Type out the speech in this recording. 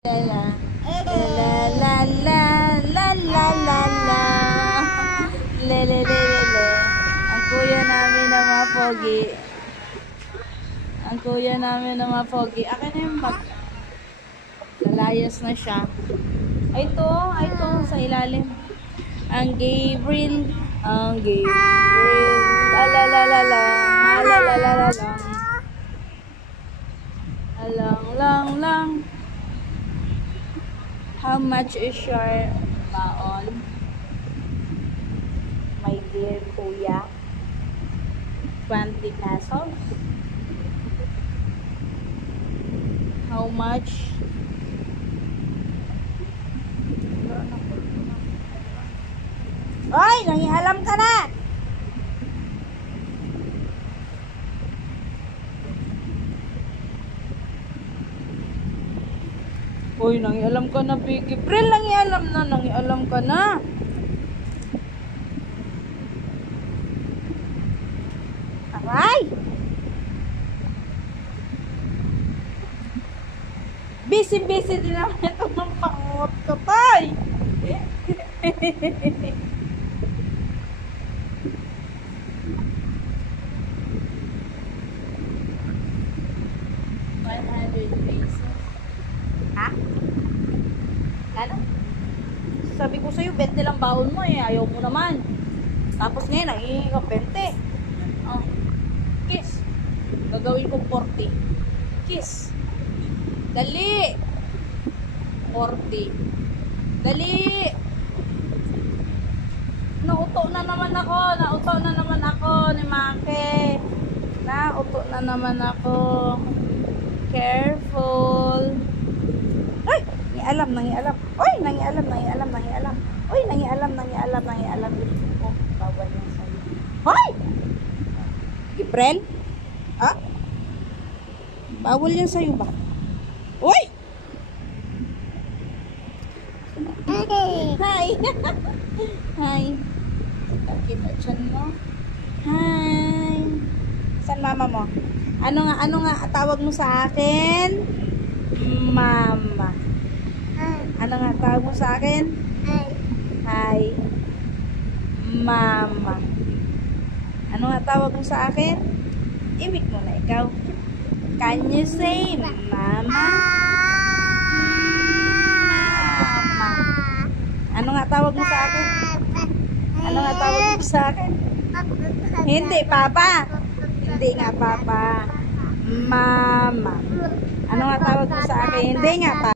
La la la la la la la la le le le le le. Ang kuya namin na mga pogi. Ang kuya namin na mga pogi. Akin na yung mag lalayas na siya. Ay ito sa ilalim. Ang Gabriel. Ang Gabriel. La la la la la. La la la la la. Lang lang lang. How much is your baon? My dear kuya? 20 pesos? How much? Oy! Nangialam ka na! Uy, nangialam ka na, Piggy. Prel, nangialam ka na. Aray! Busy din naman ito ng pangot ko, tay. 100 pesos. Ha? Lalo? Sabi ko sa'yo, 20 lang baon mo eh. Ayaw mo naman. Tapos ngayon, nangihingi ka 20. Oh. Kiss. Gagawin ko 40. Kiss. Dali. 40. Dali. Nauto na naman ako ni Make. Nauto na naman ako. Careful. Ay, nangialam. Oy, nangialam. Oy, nangialam. Oh, bawal yan sa'yo. Hoy! Giprel? Ha? Bawal yan sa'yo ba? Oy! Hi! Hi! Kita dyan mo. Hi! Saan mama mo? Ano nga tawag mo sa akin? Mama. Ano nga tawag mo sa akin? Hi. Mama. Ano nga tawag mo sa akin? Imik mo na ikaw. Can you say mama? Mama. Ano nga tawag mo sa akin? Ano nga tawag mo sa akin? Hindi, papa. Hindi nga, papa. Mama. Ano nga tawag mo sa akin? Hindi nga, papa.